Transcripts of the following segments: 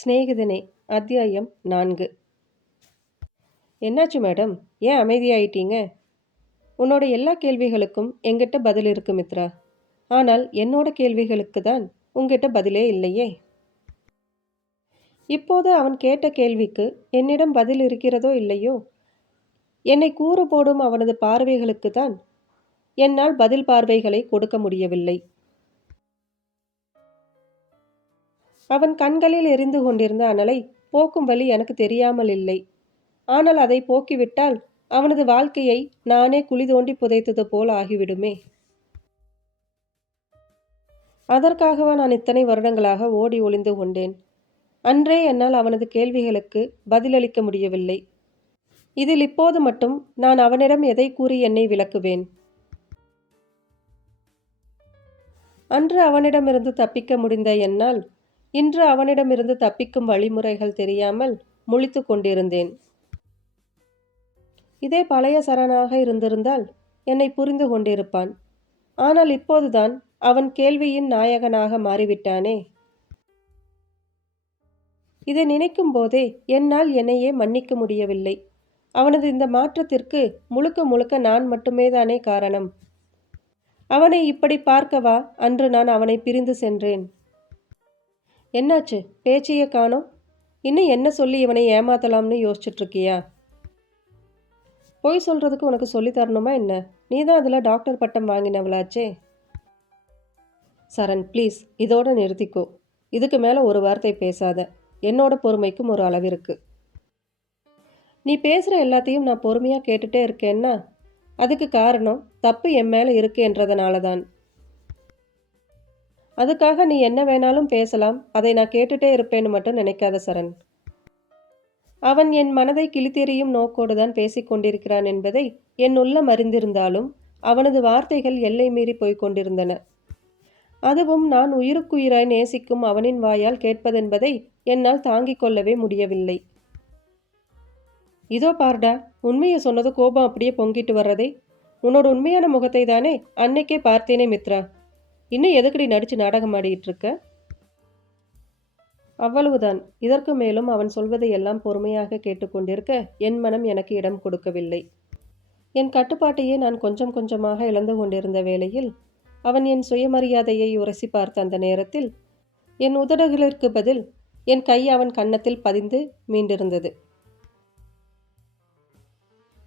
சிநேகிதனே அத்தியாயம் நான்கு. என்னாச்சு மேடம்? ஏன் அமைதியாயிட்டீங்க? உன்னோட எல்லா கேள்விகளுக்கும் எங்கிட்ட பதில் இருக்கு மித்ரா. ஆனால் என்னோட கேள்விகளுக்கு தான் உங்ககிட்ட பதிலே இல்லையே. இப்போது அவன் கேட்ட கேள்விக்கு என்னிடம் பதில் இருக்கிறதோ இல்லையோ? என்னை கூறு போடும் அவனது பார்வைகளுக்கு தான் என்னால் பதில் பார்வைகளை கொடுக்க முடியவில்லை. அவன் கண்களில் எரிந்து கொண்டிருந்த அனலை போக்கும் வழி எனக்கு தெரியாமல் இல்லை. ஆனால் அதை போக்கிவிட்டால் அவனது வாழ்க்கையை நானே குழி தோண்டி புதைத்தது போல் ஆகிவிடுமே. அதற்காகவா நான் இத்தனை வருடங்களாக ஓடி ஒளிந்து கொண்டேன்? அன்றே என்னால் அவனது கேள்விகளுக்கு பதிலளிக்க முடியவில்லை. இதில் இப்போது மட்டும் நான் அவனிடம் எதை கூறி என்னை விளக்குவேன்? அன்று அவனிடமிருந்து தப்பிக்க முடிந்த என்னால் இன்று அவனிடமிருந்து தப்பிக்கும் வழிமுறைகள் தெரியாமல் முழித்து கொண்டிருந்தேன். இதே பழைய சரணாக இருந்திருந்தால் என்னை புரிந்து கொண்டிருப்பான். ஆனால் இப்போதுதான் அவன் கேள்வியின் நாயகனாக மாறிவிட்டானே. இதை நினைக்கும் போதே என்னால் என்னையே மன்னிக்க முடியவில்லை. அவனது இந்த மாற்றத்திற்கு முழுக்க முழுக்க நான் மட்டுமே தானே காரணம். அவனை இப்படி பார்க்கவா அன்று நான் அவனை பிரிந்து சென்றேன். என்னாச்சு? பேச்சையே காணோம். இன்னும் என்ன சொல்லி இவனை ஏமாத்தலாம்னு யோசிச்சுட்ருக்கியா? பொய் சொல்கிறதுக்கு உனக்கு சொல்லி தரணுமா என்ன? நீ தான் அதில் டாக்டர் பட்டம் வாங்கினவளாச்சே. சரண் ப்ளீஸ் இதோட நிறுத்திக்கோ. இதுக்கு மேலே ஒரு வார்த்தை பேசாத. என்னோட பொறுமைக்கும் ஒரு அளவு இருக்கு நீ பேசுகிற எல்லாத்தையும் நான் பொறுமையாக கேட்டுகிட்டே இருக்கேன்னா? அதுக்கு காரணம் தப்பு என் மேலே இருக்குன்றதுனால தான் அதுக்காக நீ என்ன வேணாலும் பேசலாம். அதை நான் கேட்டுட்டே இருப்பேன்னு மட்டும் நினைக்காத சரண். அவன் என் மனதை கிழித்தெறியும் நோக்கோடு தான் பேசிக் கொண்டிருக்கிறான் என்பதை என் உள்ளம் அறிந்திருந்தாலும் அவனது வார்த்தைகள் எல்லை மீறி போய்க் கொண்டிருந்தன. அதுவும் நான் உயிருக்குயிராய் நேசிக்கும் அவனின் வாயால் கேட்பதென்பதை என்னால் தாங்கிக் கொள்ளவே முடியவில்லை. இதோ பார்டா உண்மையை சொன்னது கோபம் அப்படியே பொங்கிட்டு வர்றதே. உன்னோட உண்மையான முகத்தை தானே அன்னைக்கே பார்த்தேனே மித்ரா. இன்னும் எதுக்கடி நடித்து நாடகம் ஆடிக்கிட்டு இருக்க அவ்வளவுதான். இதற்கு மேலும் அவன் சொல்வதை எல்லாம் பொறுமையாக கேட்டுக்கொண்டிருக்க என் மனம் எனக்கு இடம் கொடுக்கவில்லை. என் கட்டுப்பாட்டையே நான் கொஞ்சம் கொஞ்சமாக இழந்து கொண்டிருந்த வேளையில் அவன் என் சுயமரியாதையை உரசி பார்த்த அந்த நேரத்தில் என் உதடுகளிற்கு பதில் என் கை அவன் கன்னத்தில் பதிந்து மீண்டிருந்தது.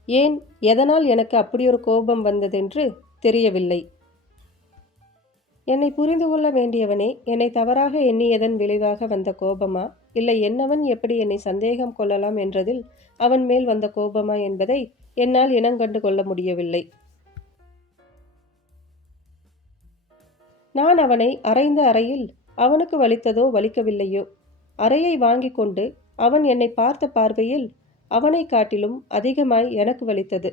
ஏன்? எதனால் எனக்கு அப்படி ஒரு கோபம் வந்ததென்று தெரியவில்லை. என்னை புரிந்து கொள்ள வேண்டியவனே என்னை தவறாக எண்ணியதன் விளைவாக வந்த கோபமா? இல்லை என்னவன் எப்படி என்னை சந்தேகம் கொள்ளலாம் என்றதில் அவன் மேல் வந்த கோபமா என்பதை என்னால் இனங்கண்டு கொள்ள முடியவில்லை. நான் அவனை அறைந்த அறையில் அவனுக்கு வலித்ததோ வலிக்கவில்லையோ? அறையை வாங்கி கொண்டு அவன் என்னை பார்த்த பார்வையில் அவனை காட்டிலும் அதிகமாய் எனக்கு வலித்தது.